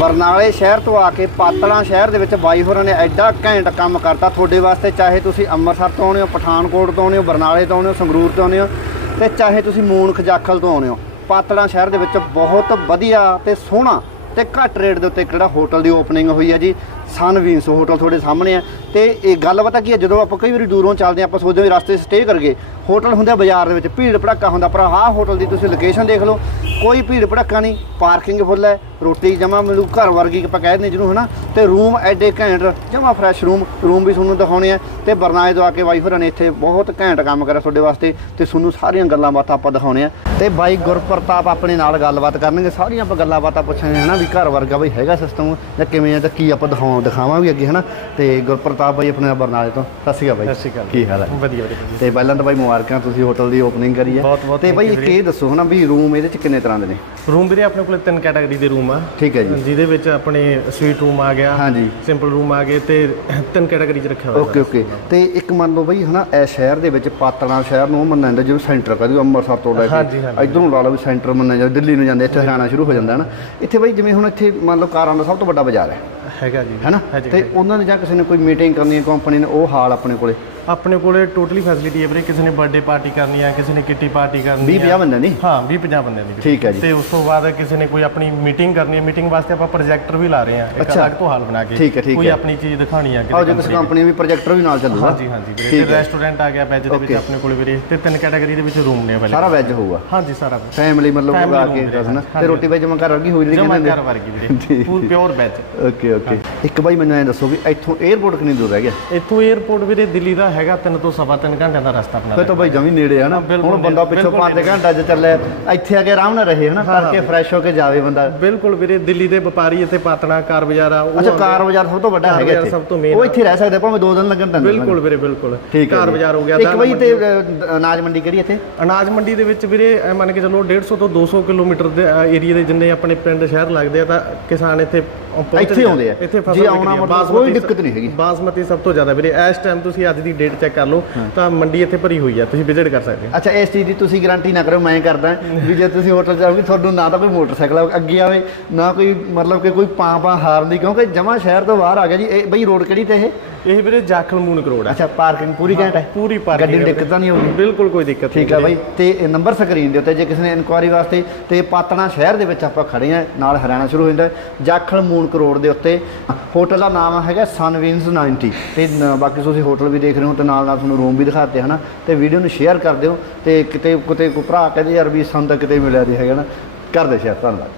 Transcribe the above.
ਬਰਨਾਲੇ ਸ਼ਹਿਰ ਤੋਂ ਆ ਕੇ ਪਾਤੜਾਂ ਸ਼ਹਿਰ ਦੇ ਵਿੱਚ ਬਾਈ ਹੋਰਾਂ ਨੇ ਐਡਾ ਘੈਂਟ ਕੰਮ ਕਰਤਾ। ਤੁਹਾਡੇ ਵਾਸਤੇ ਚਾਹੇ ਤੁਸੀਂ ਅੰਮ੍ਰਿਤਸਰ ਤੋਂ ਆਉਣੇ ਹੋ, ਪਠਾਨਕੋਟ ਤੋਂ ਆਉਣੇ ਹੋ, ਬਰਨਾਲੇ ਤੋਂ ਆਉਣੇ ਹੋ, ਸੰਗਰੂਰ ਤੋਂ ਆਉਣੇ ਹੋ ਤੇ ਚਾਹੇ ਤੁਸੀਂ ਮੂਨਖ ਜਾਖਲ ਤੋਂ ਆਉਣੇ ਹੋ। ਪਾਤੜਾਂ ਸ਼ਹਿਰ ਦੇ ਵਿੱਚ ਬਹੁਤ ਵਧੀਆ ਤੇ ਸੋਹਣਾ ਤੇ ਘੱਟ ਰੇਟ ਦੇ ਉੱਤੇ ਕਿਹੜਾ ਹੋਟਲ ਦੀ ਓਪਨਿੰਗ ਹੋਈ ਹੈ ਜੀ ਸਨ ਸਨਵੀਨਸ ਹੋਟਲ ਤੁਹਾਡੇ ਸਾਹਮਣੇ ਆ। ਤੇ ਇਹ ਗੱਲ ਪਤਾ ਕੀ ਹੈ ਜਦੋਂ ਆਪਾਂ ਕਈ ਵਾਰੀ ਦੂਰੋਂ ਚੱਲਦੇ ਹਾਂ ਆਪਾਂ ਸੋਚਦੇ ਹਾਂ ਵੀ ਰਸਤੇ 'ਚ ਸਟੇ ਕਰਗੇ ਹੋਟਲ ਹੁੰਦੇ ਬਾਜ਼ਾਰ ਦੇ ਵਿੱਚ, ਭੀੜ ਭੜੱਕਾ ਹੁੰਦਾ। ਪਰ ਆਹ ਹੋਟਲ ਦੀ ਤੁਸੀਂ ਲੋਕੇਸ਼ਨ ਦੇਖ ਲਓ, ਕੋਈ ਭੀੜ ਭੜੱਕਾ ਨਹੀਂ ਪਾਰਕਿੰਗ ਫੁੱਲ ਹੈ, ਰੋਟੀ ਜਮਾ ਮਿਲੂ, ਘਰ ਵਰਗੀ ਆਪਾਂ ਕਹਿ ਦਿੰਦੇ ਜਿਹਨੂੰ, ਹਨਾ? ਤੇ ਰੂਮ ਐਡੇ ਘੈਂਟ ਜਮਾ ਫਰੈਸ਼ ਰੂਮ ਰੂਮ ਵੀ ਤੁਹਾਨੂੰ ਦਿਖਾਉਣੇ ਆ। ਤੇ ਬਰਨਾਲੇ ਤੋਂ ਆ ਕੇ ਬਾਈ ਹੋਰਾਂ ਨੇ ਇੱਥੇ ਬਹੁਤ ਘੈਂਟ ਕੰਮ ਕਰਿਆ ਤੁਹਾਡੇ ਵਾਸਤੇ ਤੇ ਤੁਹਾਨੂੰ ਸਾਰੀਆਂ ਗੱਲਾਂ ਬਾਤਾਂ ਆਪਾਂ ਦਿਖਾਉਣੇ ਆ। ਤੇ ਬਾਈ ਗੁਰਪ੍ਰਤਾਪ ਆਪਣੇ ਨਾਲ ਗੱਲਬਾਤ ਕਰਨਗੇ ਸਾਰੀਆਂ ਆਪਾਂ ਗੱਲਾਂ ਬਾਤਾਂ ਪੁੱਛਾਂਗੇ ਹਨਾ ਵੀ ਘਰ ਵਰਗਾ ਬਈ ਹੈਗਾ ਸਿਸਟਮ ਜਾਂ ਕਿਵੇਂ ਆ ਤੇ ਕੀ ਆਪਾਂ ਦਿਖਾਉਂ ਦਿਖਾਵਾਂਗੇ ਅੱਗੇ ਹਨਾ। ਤੇ ਗੁਰਪ੍ਰਤਾਪ ਬਾਈ ਆਪਣੇ ਨਾਲ ਬਰਨਾਲੇ ਤੋਂ। ਸਤਿ ਸ਼੍ਰੀ ਅਕਾਲ ਬਾਈ। ਸਤਿ ਸ਼੍ਰੀ ਅਕਾਲ। ਕੀ ਹਾਲ ਹੈ ਵਧੀਆ ਵਧੀਆ ਤੇ ਪਹਿਲਾਂ ਤਾਂ ਬਾਈ ਮੁਬਾਰਕਾਂ ਤੁਸੀਂ ਹੋਟਲ ਦੀ ਓਪਨਿੰਗ ਕਰੀ ਹੈ ਤੇ ਬਾਈ ਇੱਕ ਇਹ ਦੱਸੋ ਹਨਾ ਵੀ ਰੂਮ ਇਹਦੇ ਚ ਕਿੰਨੇ ਤਰ੍ਹਾਂ ਦੇ ਨੇ? ਰੂਮ ਵੀਰੇ ਆਪਣੇ ਕੋਲ ਤਿੰਨ ਕੈਟਾਗਰੀ ਦੇ ਰੂਮ ਆ। ਠੀਕ ਹੈ ਜੀ। ਜਿਹਦੇ ਵਿੱਚ ਆਪਣੇ ਸਵੀਟ ਰੂਮ ਆ ਗਿਆ ਹਾਂਜੀ। ਸਿੰਪਲ ਰੂਮ ਆ ਗਏ ਤੇ ਤਿੰਨ ਕੈਟਾਗਰੀ ਚ ਰੱਖਿਆ ਹੋਇਆ ਓਕੇ ਓਕੇ। ਤੇ ਇੱਕ ਮੰਨ ਲਓ ਬਈ ਹਨਾ ਇਹ ਸ਼ਹਿਰ ਦੇ ਵਿੱਚ ਪਾਤਣਾ ਸ਼ਹਿਰ ਨੂੰ ਮੰਨਿਆ ਜਾਂਦਾ ਜਿਵੇਂ ਸੈਂਟਰ ਕਦੀ ਅੰਮ੍ਰਿਤਸਰ ਤੋਂ ਲੈ ਕੇ। ਇਧਰੋਂ ਲਾ ਲਓ ਵੀ ਸੈਂਟਰ ਮੰਨਿਆ ਜਾਂਦਾ ਦਿੱਲੀ ਨੂੰ ਜਾਂਦੇ ਇੱਥੇ ਹਰਿਆਣਾ ਸ਼ੁਰੂ ਹੋ ਜਾਂਦਾ ਹਨਾ। ਇੱਥੇ ਬਈ ਜਿਵੇਂ ਹੁਣ ਇੱਥੇ ਮੰਨ ਲਓ ਕਾਰਾਂ ਦਾ ਸਭ ਤੋਂ ਵੱਡਾ ਬਾਜ਼ਾਰ ਹੈ ਹੈਗਾ ਜੀ। ਹੈਨਾ? ਤੇ ਉਹਨਾਂ ਨੇ ਜਾਂ ਕਿਸੇ ਨੇ ਕੋਈ ਮੀਟਿੰਗ ਕਰਨੀ ਹੈ ਕੰਪਨੀ ਨੇ ਉਹ ਹਾਲ ਆਪਣੇ ਕੋਲੇ। ਆਪਣੇ ਕੋਲੇ ਟੋਟਲੀ ਫੈਸਿਲਿਟੀ ਹੈ ਵੀਰੇ ਕਿਸੇ ਨੇ ਬਰਥਡੇ ਪਾਰਟੀ ਕਰਨੀ ਹੈ ਕਿਸੇ ਨੇ ਕਿੱਟੀ ਪਾਰਟੀ ਕਰਨੀ 20 ਹੈ। 50 ਬੰਦੇ ਹਾਂ 20 50 ਬੰਦੇ ਦੀ ਠੀਕ ਹੈ ਜੀ। ਤੇ ਉਸ ਤੋਂ ਬਾਅਦ ਕਿਸੇ ਨੇ ਕੋਈ ਆਪਣੀ ਮੀਟਿੰਗ ਕਰਨੀ ਹੈ ਮੀਟਿੰਗ ਵਾਸਤੇ ਆਪਾਂ ਪ੍ਰੋਜੈਕਟਰ ਵੀ ਲਾ ਰਹੇ ਹਾਂ ਇੱਕ ਅਲੱਗ ਤੋਂ ਹਾਲ ਬਣਾ ਕੇ ਠੀਕ ਹੈ, ਠੀਕ ਕੋਈ ਆਪਣੀ ਚੀਜ਼ ਦਿਖਾਣੀ ਹੈ ਆਹ ਜੇ ਕਿਸੇ ਕੰਪਨੀ ਵੀ ਪ੍ਰੋਜੈਕਟਰ ਵੀ ਨਾਲ ਚੱਲੂਗਾ। ਹਾਂਜੀ ਹਾਂਜੀ ਵੀਰੇ ਤੇ ਰੈਸਟੋਰੈਂਟ ਆ ਗਿਆ ਵੈਜ ਦੇ ਵਿੱਚ ਆਪਣੇ ਕੋਲੇ ਵੀਰੇ ਤੇ ਤਿੰਨ ਕੈਟਾਗਰੀ ਦੇ ਵਿੱਚ ਰੂਮ ਨੇ ਪਹਿਲੇ ਸਾਰਾ ਵੈਜ ਹੋਊਗਾ? ਹਾਂਜੀ ਸਾਰਾ ਫੈਮਿਲੀ ਮਤਲਬ Family ਕੇ ਦੱਸਣਾ ਤੇ ਰੋਟੀ ਵੈਜ ਮੰਗਾ ਰਗੀ ਹੋਈ ਜਿਹੜੀ ਜਮਾ ਕਹਿੰਦੇ ਵੀਰੇ ਪੂਰ ਪਿਓਰ ਵੈਜ ਓਕੇ ਓਕੇ ਇੱਕ ਬਾਈ ਮੈਨੂੰ ਐਂ ਦੱਸੋ ਵੀ ਇੱਥੋਂ 에어ਪੋਰਟ ਕਿੰਨੀ ਦੂਰ ਰਹਿ ਗਿਆ? ਇੱਥੋਂ 에ਅਰਪੋਰਟ ਵੀਰੇ ਦਿੱਲੀ ਦਾ ਹੈਗਾ ਤਿੰਨ ਤੋਂ ਸਵਾ ਤਿੰਨ ਘੰਟਿਆਂ ਦਾ ਰਸਤਾ ਆਪਣਾ ਫਿਰ ਤਾਂ ਬਾਈ ਜਮੀ ਨੇੜੇ ਆ ਨਾ। ਹੁਣ ਬੰਦਾ ਪਿੱਛੋਂ ਬਿਲਕੁਲ 5 ਘੰਟਾ ਚ ਚੱਲੇ ਇੱਥੇ ਆ ਕੇ ਆਰਾਮ ਨਾਲ ਰਹੇ ਹਨਾ ਕਰਕੇ ਫਰੈਸ਼ ਹੋ। ਕੇ ਜਾਵੇ ਬੰਦਾ। ਬਿਲਕੁਲ ਵੀਰੇ ਦਿੱਲੀ ਦੇ ਵਪਾਰੀ ਇੱਥੇ ਪਾਤਣਾ ਕਾਰ ਬਾਜ਼ਾਰ ਆ ਉਹ ਅੱਛਾ ਕਾਰ ਬਾਜ਼ਾਰ ਸਭ ਤੋਂ ਵੱਡਾ ਕਾਰ ਹੈਗਾ ਇੱਥੇ। ਸਭ ਤੋਂ main ਉਹ ਇੱਥੇ ਰਹਿ ਸਕਦੇ ਭਾਵੇਂ ਦੋ ਦਿਨ ਲੱਗਣ ਤਾਂ ਬਿਲਕੁਲ ਵੀਰੇ ਬਿਲਕੁਲ। ਕਾਰ ਜੀ। ਬਾਜ਼ਾਰ ਹੋ ਗਿਆ ਇੱਕ ਮੰਡੀ। ਤੇ ਅਨਾਜ ਮੰਡੀ ਕਿਹੜੀ ਇੱਥੇ? ਅਨਾਜ ਮੰਡੀ ਦੇ ਵਿੱਚ ਵੀਰੇ ਮੰਨ ਕੇ ਚੱਲੋ 150 ਤੋਂ 200 ਕਿਲੋਮੀਟਰ ਦੇ ਏਰੀਆ ਦੇ ਜਿੰਨੇ ਆਪਣੇ ਪਿੰਡ ਸ਼ਹਿਰ ਲੱਗਦੇ ਆ ਤਾਂ ਕਿਸਾਨ ਇੱਥੇ ਇੱਥੇ ਆਉਂਦੇ ਆ। ਇੱਥੇ ਫਸਲ ਜੇ ਆਉਣਾ। ਮਤਲਬ ਕੋਈ ਦਿੱਕਤ ਨਹੀਂ ਹੈਗੀ। ਬਾਸਮਤੀ ਸਭ ਤੋਂ ਜ਼ਿਆਦਾ ਵੀਰੇ ਇਸ ਟਾਈਮ ਤੁਸੀਂ ਅੱਜ ਦੀ ਡੇਟ ਚੈੱਕ ਕਰ ਲਓ ਤਾਂ ਮੰਡੀ ਇੱਥੇ ਭਰੀ ਹੋਈ ਆ ਤੁਸੀਂ ਵਿਜ਼ਿਟ ਕਰ ਸਕਦੇ ਹੋ। ਅੱਛਾ ਇਸ ਚੀਜ਼ ਦੀ ਤੁਸੀਂ ਗਾਰੰਟੀ ਨਾ ਕਰੋ ਮੈਂ ਕਰਦਾ। ਵੀ ਜੇ ਤੁਸੀਂ ਹੋਟਲ ਜਾਓਗੇ ਤੁਹਾਨੂੰ ਨਾ ਤਾਂ ਕੋਈ ਮੋਟਰਸਾਈਕਲ ਅੱਗੇ ਆਵੇ ਨਾ ਕੋਈ ਮਤਲਬ ਕਿ ਕੋਈ ਪਾਂ ਪਾਂ ਹਾਰਨ ਦੀ ਕਿਉਂਕਿ ਜਮਾ ਸ਼ਹਿਰ ਤੋਂ ਬਾਹਰ ਆ ਗਿਆ ਜੀ। ਇਹ ਬਈ ਰੋਡ ਕਿਹੜੀ ਤੇ ਇਹ? ਇਹ ਵੀਰੇ ਜਾਖਲ ਮੂਨ ਕਰੋੜ ਆ। ਅੱਛਾ ਪਾਰਕਿੰਗ ਪੂਰੀ ਘੈਂਟ ਹੈ। ਪੂਰੀ ਗੱਡੀ ਪਾਰਕਿੰਗ ਨੂੰ ਦਿੱਕਤ ਤਾਂ ਨਹੀਂ ਆਉਂਦੀ। ਬਿਲਕੁਲ ਕੋਈ ਦਿੱਕਤ ਠੀਕ ਹੈ ਬਾਈ। ਤੇ ਇਹ ਨੰਬਰ ਸਕਰੀਨ ਦੇ ਉੱਤੇ ਜੇ ਕਿਸੇ ਨੇ ਇਨਕੁਆਇਰੀ ਵਾਸਤੇ ਤੇ ਪਾਤਣਾ ਸ਼ਹਿਰ ਦੇ ਵਿੱਚ ਆਪਾਂ ਖੜੇ ਆ ਨਾਲ ਹਰਿਆਣਾ ਸ਼ੁਰੂ ਹੋ ਜਾਂਦਾ। ਜਾਖਲ ਮੂਨ ਕਰੋੜ ਦੇ ਉੱਤੇ। ਹੋਟਲ ਦਾ ਨਾਮ ਹੈਗਾ ਸਨਵਿੰਸ 90 ਤੇ ਨ- ਬਾਕੀ ਤੁਸੀਂ ਹੋਟਲ ਵੀ ਦੇਖ ਰਹੇ ਹੋ ਤੇ ਨਾਲ ਨਾਲ ਤੁਹਾਨੂੰ ਰੂਮ ਵੀ ਦਿਖਾਤੇ, ਹਨਾ? ਤੇ ਵੀਡੀਓ ਨੂੰ ਸ਼ੇਅਰ ਕਰ ਦਿਓ ਤੇ ਕਿਤੇ ਕਿਤੇ ਕੋਈ ਭਰਾ ਕਹਿੰਦੇ ਯਾਰ ਵੀ ਸਾਨੂੰ ਤਾਂ ਕਿਤੇ ਮਿਲਿਆ ਨਹੀਂ ਹੈਗਾ ਨਾ। ਕਰ ਦੇ ਸ਼ੇਅਰ ਧੰਨਵਾਦ।